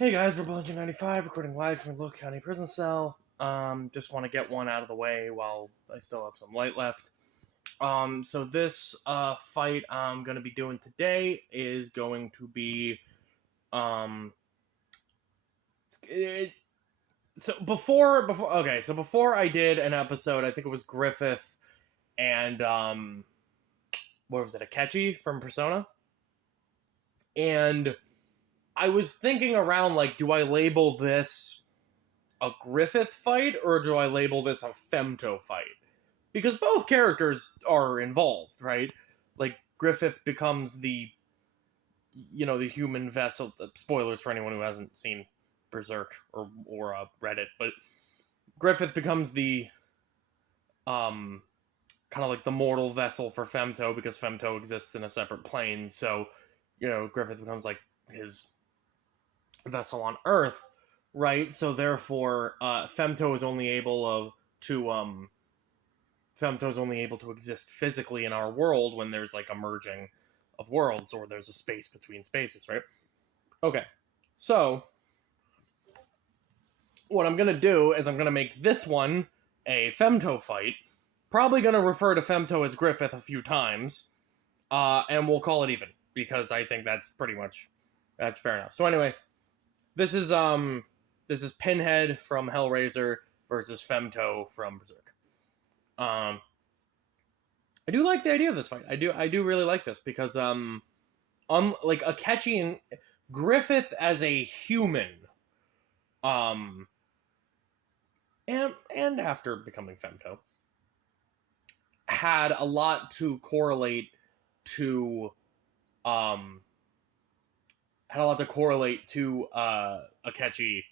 Hey guys, we're Bullinger95, recording live from Look County Prison Cell. Just want to get one out of the way while I still have some light left. So this fight I'm going to be doing today is going to be, before I did an episode, I think it was Griffith and, what was it, Akechi from Persona? And I was thinking around, like, do I label this a Griffith fight, or do I label this a Femto fight? Because both characters are involved, right? Like, Griffith becomes the human vessel. Spoilers for anyone who hasn't seen Berserk or read it, but Griffith becomes the, kind of like the mortal vessel for Femto, because Femto exists in a separate plane, so, Griffith becomes, like, his vessel on Earth, right? So therefore, Femto is only able to exist physically in our world when there's like a merging of worlds, or there's a space between spaces, right? Okay, so what I'm gonna do is I'm gonna make this one a Femto fight. Probably gonna refer to Femto as Griffith a few times, and we'll call it even, because I think that's fair enough. So anyway, this is Pinhead from Hellraiser versus Femto from Berserk. I do like the idea of this fight. I do really like this, because like Akechi and Griffith as a human, and after becoming Femto, had a lot to correlate to Akechi,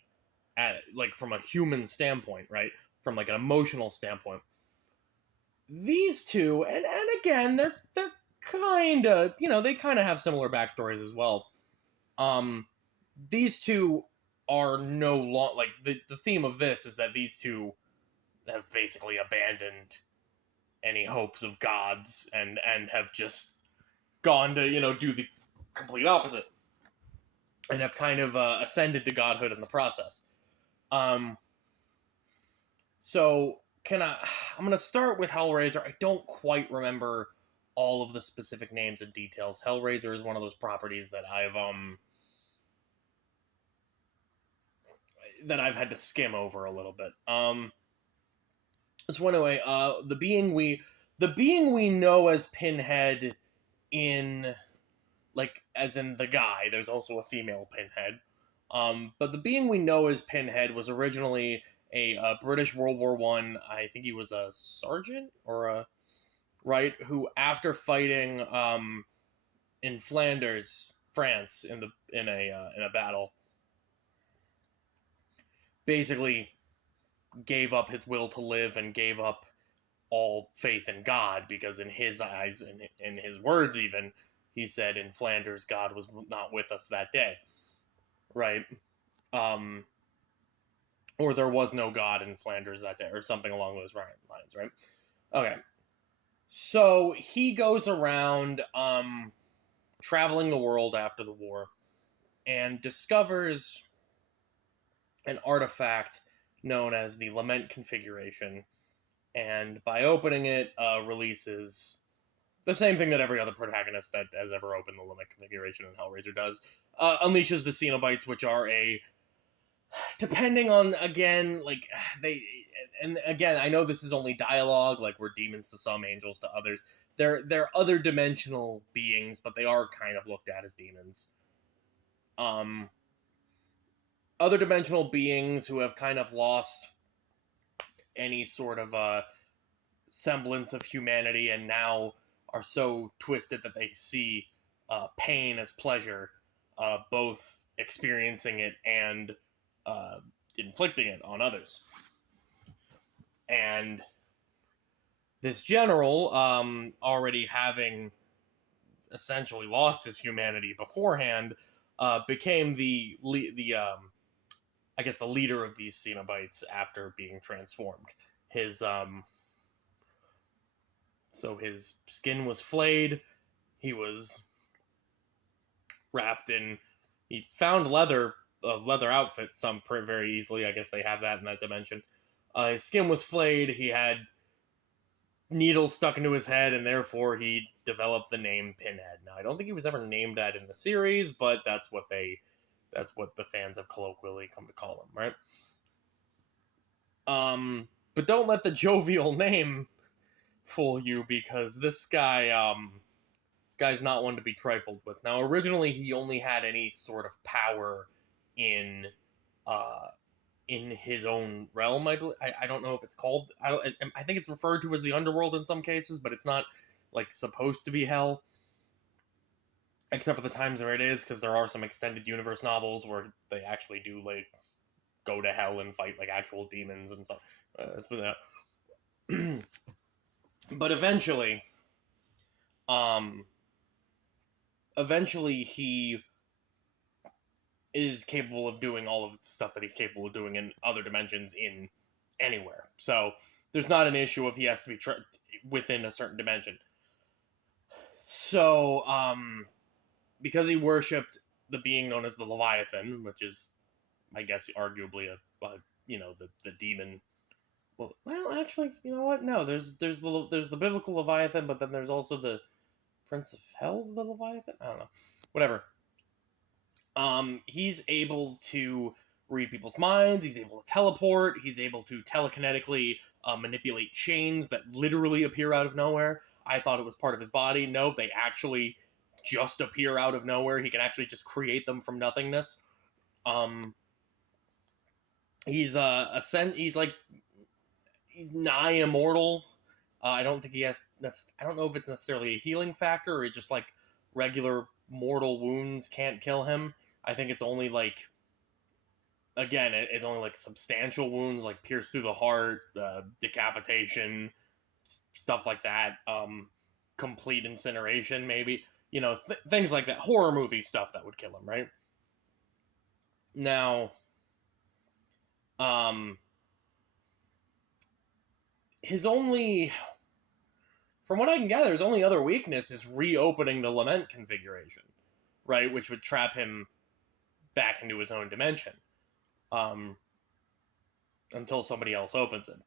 like from a human standpoint, right? From like an emotional standpoint. These two, and again, they're kind of, they kind of have similar backstories as well. These two are no longer, like, the theme of this is that these two have basically abandoned any hopes of gods and have just gone to, do the complete opposite, and have kind of ascended to godhood in the process. So I'm going to start with Hellraiser. I don't quite remember all of the specific names and details. Hellraiser is one of those properties that I've had to skim over a little bit. So anyway, the being we know as Pinhead, in, like, as in the guy, there's also a female Pinhead. But the being we know as Pinhead was originally a British World War I think he was a sergeant, who, after fighting in Flanders, France, in a battle, basically gave up his will to live and gave up all faith in God, because in his eyes, and in his words even, he said, in Flanders, God was not with us that day, right? Or there was no God in Flanders that day, or something along those lines, right? Okay. So he goes around traveling the world after the war, and discovers an artifact known as the Lament Configuration, and by opening it, releases the same thing that every other protagonist that has ever opened the Lament Configuration in Hellraiser does. Unleashes the Cenobites, which are depending on, again, like, and again, I know this is only dialogue, like, we're demons to some, angels to others. They're other dimensional beings, but they are kind of looked at as demons. Other dimensional beings who have kind of lost any sort of semblance of humanity, and now are so twisted that they see pain as pleasure, both experiencing it and inflicting it on others. And this general, already having essentially lost his humanity beforehand, became the leader of these Cenobites after being transformed. So his skin was flayed. He was wrapped in. He found leather leather outfit very easily. I guess they have that in that dimension. His skin was flayed. He had needles stuck into his head, and therefore he developed the name Pinhead. Now, I don't think he was ever named that in the series, but that's what the fans have colloquially come to call him, right? But don't let the jovial name fool you, because this guy's not one to be trifled with. Now, originally he only had any sort of power in his own realm. I don't know if it's called. I think it's referred to as the underworld in some cases, but it's not like supposed to be hell. Except for the times where it is, because there are some extended universe novels where they actually do like go to hell and fight like actual demons and stuff. But eventually he is capable of doing all of the stuff that he's capable of doing in other dimensions in anywhere. So there's not an issue if he has to be within a certain dimension. So because he worshipped the being known as the Leviathan, which is, I guess, arguably the demon. Well, actually, you know what? No, there's the biblical Leviathan, but then there's also the Prince of Hell, the Leviathan. I don't know, whatever. He's able to read people's minds. He's able to teleport. He's able to telekinetically manipulate chains that literally appear out of nowhere. I thought it was part of his body. No, they actually just appear out of nowhere. He can actually just create them from nothingness. He's nigh immortal. I don't think he has. I don't know if it's necessarily a healing factor or just like regular mortal wounds can't kill him. I think it's only like, again, it's only like substantial wounds, like pierce through the heart, decapitation, stuff like that. Complete incineration, maybe. Things like that. Horror movie stuff that would kill him, right? Now, from what I can gather, his only other weakness is reopening the lament configuration, right? Which would trap him back into his own dimension, until somebody else opens it.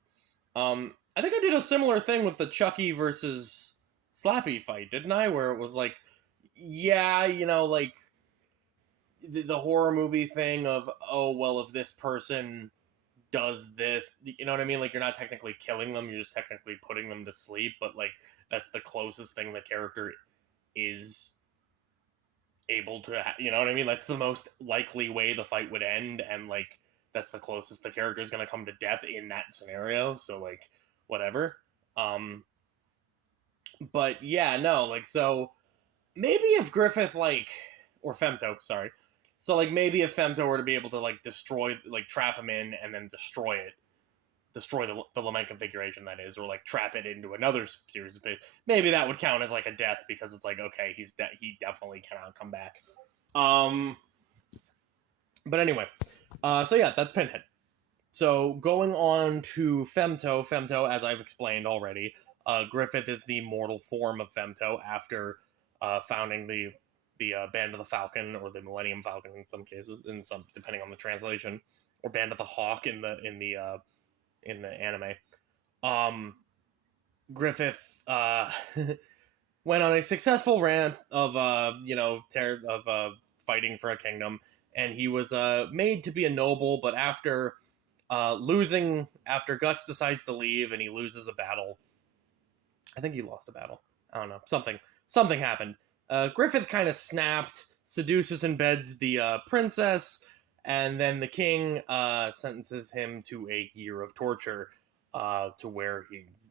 I think I did a similar thing with the Chucky versus Slappy fight, didn't I? Where it was like, yeah, like the horror movie thing of, oh, well, if this person does this, you know what I mean? Like, you're not technically killing them, you're just technically putting them to sleep, but like, that's the closest thing the character is able to, you know what I mean? That's the most likely way the fight would end, and like, that's the closest the character is going to come to death in that scenario, so like, whatever. But yeah, no, like, so maybe if Griffith, like, or Femto, sorry. So, like, maybe if Femto were to be able to, like, destroy, like, trap him in and then destroy the lament configuration, that is, or, like, trap it into another series of pages, maybe that would count as, like, a death, because it's like, okay, he definitely cannot come back. But anyway, so yeah, that's Pinhead. So, going on to Femto, as I've explained already, Griffith is the mortal form of Femto after founding the Band of the Falcon, or the Millennium Falcon in some cases, depending on the translation, or Band of the Hawk in the anime. Griffith went on a successful rant of fighting for a kingdom, and he was made to be a noble, but after Guts decides to leave and he loses a battle. I think he lost a battle. I don't know. Something happened. Griffith kind of snapped, seduces and beds the princess, and then the king sentences him to a year of torture, to where his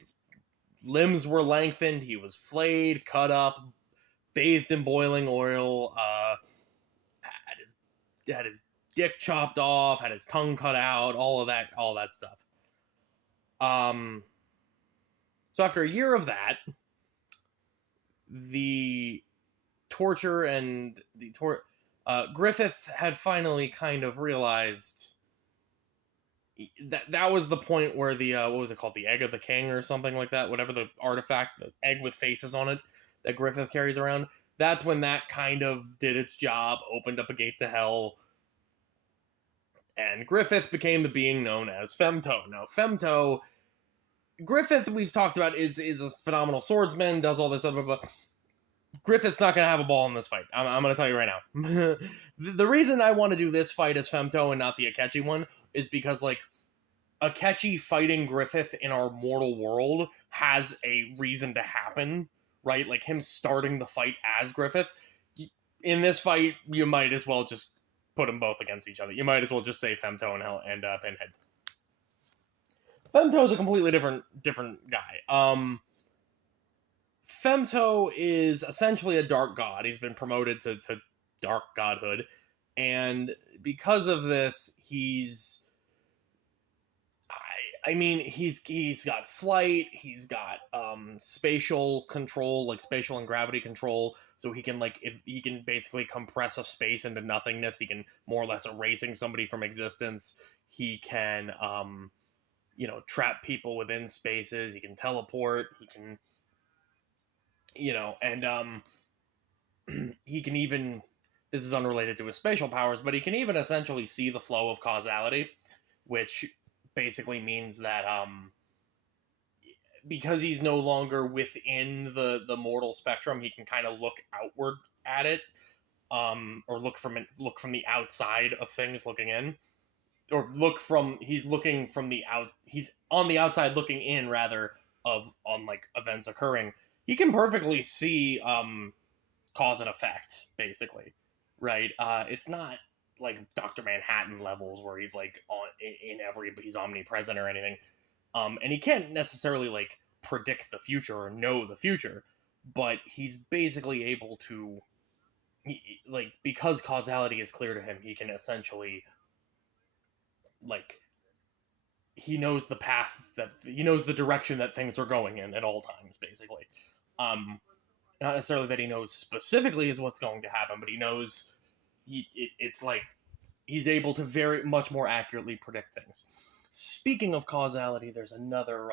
limbs were lengthened, he was flayed, cut up, bathed in boiling oil, had his dick chopped off, had his tongue cut out, all that stuff. So after a year of that, the torture and Griffith had finally kind of realized that was the point where the what was it called, the egg of the king or something like that, whatever the artifact, the egg with faces on it that Griffith carries around, that's when that kind of did its job, opened up a gate to hell, And Griffith became the being known as Femto. Now, Femto, Griffith, we've talked about, is a phenomenal swordsman, does all this other stuff. Griffith's not going to have a ball in this fight. I'm going to tell you right now. The reason I want to do this fight as Femto and not the Akechi one is because, like, Akechi fighting Griffith in our mortal world has a reason to happen, right? Like, him starting the fight as Griffith. In this fight, you might as well just put them both against each other. You might as well just say Femto and Pinhead. Femto is a completely different guy. Femto is essentially a dark god. He's been promoted to dark godhood, and because of this, he's got flight, he's got spatial control, like spatial and gravity control, so he can he can basically compress a space into nothingness. He can more or less erasing somebody from existence. He can trap people within spaces. He can teleport. He can and he can even, this is unrelated to his spatial powers, but he can even essentially see the flow of causality, which basically means that because he's no longer within the mortal spectrum, he can kind of look outward at it, or look from the outside of things looking in, or he's on the outside looking in rather on like events occurring. He can perfectly see cause and effect, basically, right? It's not like Dr. Manhattan levels where he's like he's omnipresent or anything. And he can't necessarily like predict the future or know the future, but he's basically able to, because causality is clear to him, he can essentially, he knows the path he knows the direction that things are going in at all times, basically. Not necessarily that he knows specifically is what's going to happen, but he knows it's like he's able to very much more accurately predict things. Speaking of causality, there's another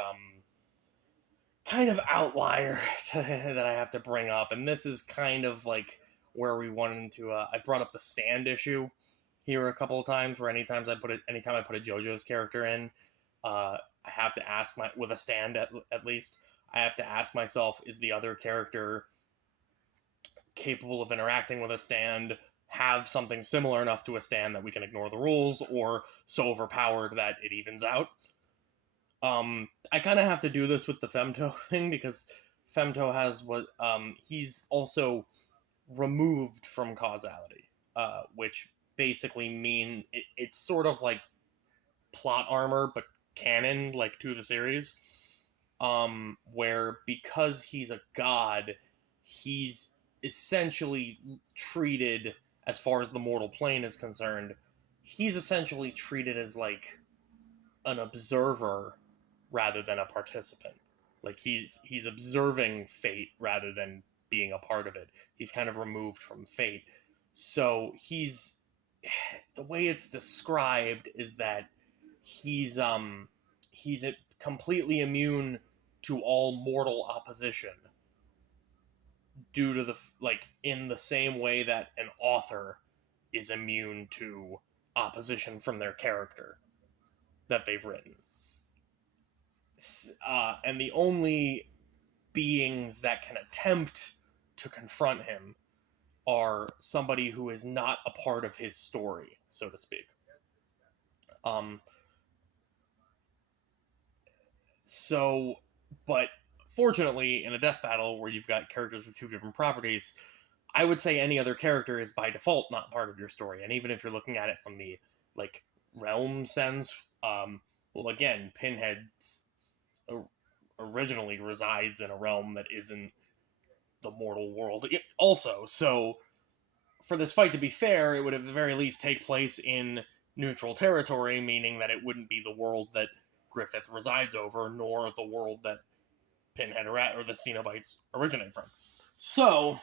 kind of outlier that I have to bring up, and this is kind of like where we wanted to. I brought up the stand issue here a couple of times, where anytime I put a JoJo's character in, I have to ask with a stand at least, I have to ask myself, is the other character capable of interacting with a stand, have something similar enough to a stand that we can ignore the rules, or so overpowered that it evens out? I kind of have to do this with the Femto thing, because Femto has he's also removed from causality, which basically mean it's sort of like plot armor, but canon, like, to the series, where because he's a god, he's essentially treated, as far as the mortal plane is concerned, he's essentially treated as like an observer rather than a participant. Like, he's observing fate rather than being a part of it. He's kind of removed from fate. So the way it's described is that he's completely immune to all mortal opposition, due to in the same way that an author is immune to opposition from their character that they've written. And the only beings that can attempt to confront him are somebody who is not a part of his story, so to speak. But fortunately, in a death battle where you've got characters with two different properties, I would say any other character is by default not part of your story. And even if you're looking at it from the realm sense, well, again, Pinhead originally resides in a realm that isn't the mortal world also. So for this fight to be fair, it would at the very least take place in neutral territory, meaning that it wouldn't be the world that Griffith resides over, nor the world that Pinhead or the Cenobites originate from. So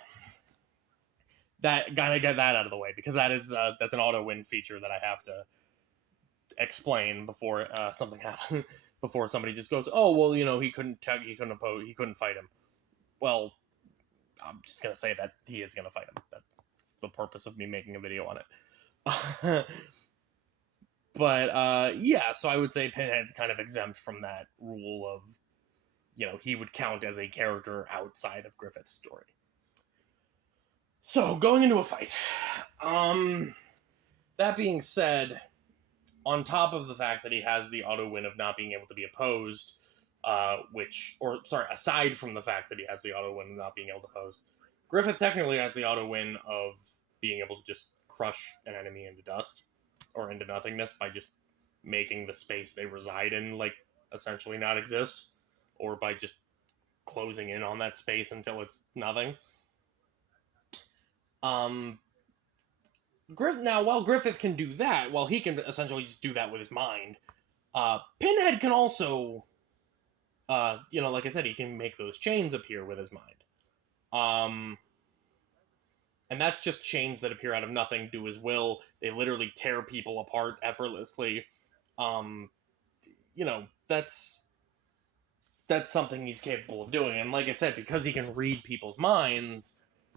that gotta get that out of the way, because that's an auto win feature that I have to explain before something happens. Before somebody just goes, oh well, he couldn't fight him. Well, I'm just gonna say that he is gonna fight him. That's the purpose of me making a video on it. But yeah, so I would say Pinhead's kind of exempt from that rule of, he would count as a character outside of Griffith's story. So, going into a fight. That being said, on top of the fact that he has the auto win of not being able to be opposed, aside from the fact that he has the auto win of not being able to oppose, Griffith technically has the auto win of being able to just crush an enemy into dust or into nothingness by just making the space they reside in, like, essentially not exist, or by just closing in on that space until it's nothing. While Griffith can do that, while he can essentially just do that with his mind, Pinhead can also, like I said, he can make those chains appear with his mind. And that's just chains that appear out of nothing, do his will. They literally tear people apart effortlessly. That's something he's capable of doing. And like I said, because he can read people's minds,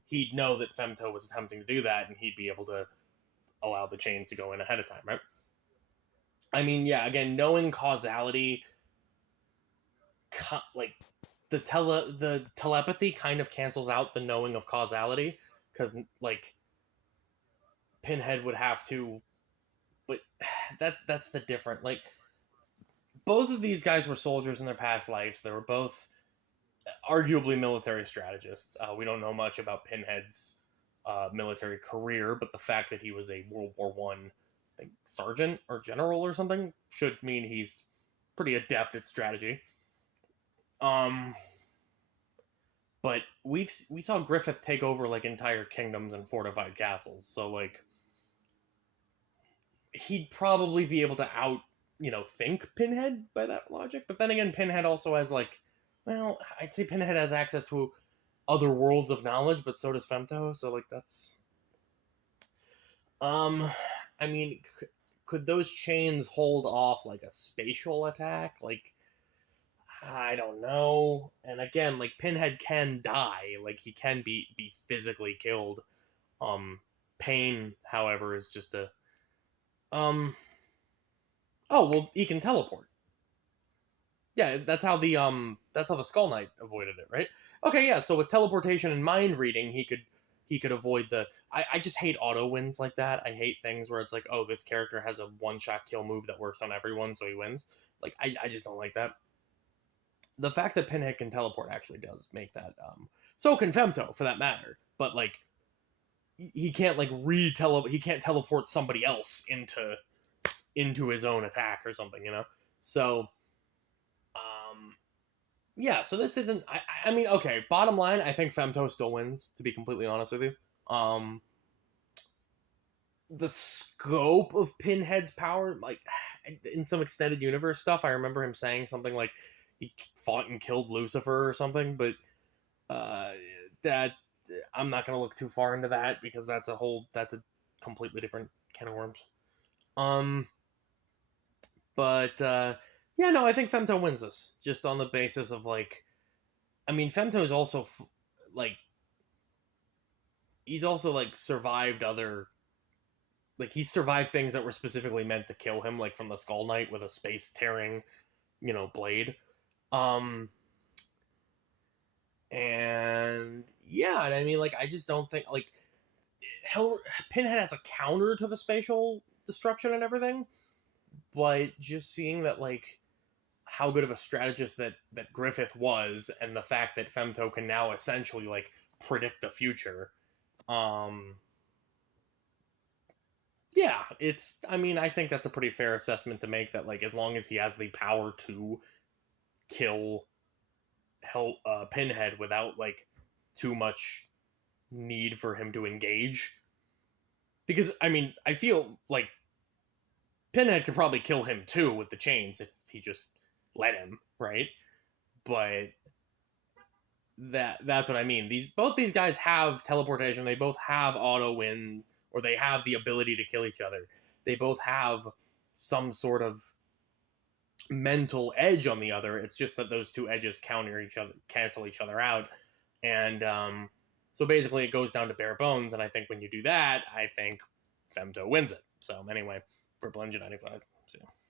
he'd know that Femto was attempting to do that, and he'd be able to allow the chains to go in ahead of time, right? I mean, yeah, again, knowing causality, like, the telepathy kind of cancels out the knowing of causality, because, like, Pinhead would have to, but that's the different, like, both of these guys were soldiers in their past lives. They were both arguably military strategists. We don't know much about Pinhead's military career, but the fact that he was a World War I sergeant or general or something should mean he's pretty adept at strategy. But we saw Griffith take over, like, entire kingdoms and fortified castles, so, like, he'd probably be able to think Pinhead by that logic. But then again, Pinhead also has, like, well, I'd say Pinhead has access to other worlds of knowledge, but so does Femto, so, like, that's... I mean, could those chains hold off, like, a spatial attack? Like, I don't know. And again, like, Pinhead can die. Like, he can be physically killed. Pain, however, is just a... Oh, well, he can teleport. Yeah, that's how the Skull Knight avoided it, right? Okay, yeah, so with teleportation and mind reading, he could avoid the... I just hate auto wins like that. I hate things where it's like, oh, this character has a one-shot kill move that works on everyone, so he wins. Like, I just don't like that. The fact that Pinhead can teleport actually does make that... so can Femto, for that matter. But, like, he can't, like, he can't teleport somebody else into his own attack or something, So, yeah, so this isn't... I mean, okay, bottom line, I think Femto still wins, to be completely honest with you. The scope of Pinhead's power, like, in some extended universe stuff, I remember him saying something like he fought and killed Lucifer or something, but that... I'm not going to look too far into that, because that's a completely different can of worms. But, yeah, no, I think Femto wins this, just on the basis of, like, I mean, Femto's also, he's also, like, survived other, like, he's survived things that were specifically meant to kill him, like, from the Skull Knight with a space-tearing, blade. And, yeah, I mean, like, I just don't think, like, Pinhead has a counter to the spatial destruction and everything, but just seeing that, like, how good of a strategist that Griffith was, and the fact that Femto can now essentially, like, predict the future, yeah, I think that's a pretty fair assessment to make, that, like, as long as he has the power to kill Pinhead without, like, too much need for him to engage. Because, I mean, I feel like Pinhead could probably kill him too with the chains if he just let him, right? But that's what I mean. Both these guys have teleportation. They both have auto win, or they have the ability to kill each other. They both have some sort of mental edge on the other. It's just that those two edges cancel each other out. And so basically it goes down to bare bones, and I think when you do that, I think Femto wins it. So anyway, for Blenja 95. See ya.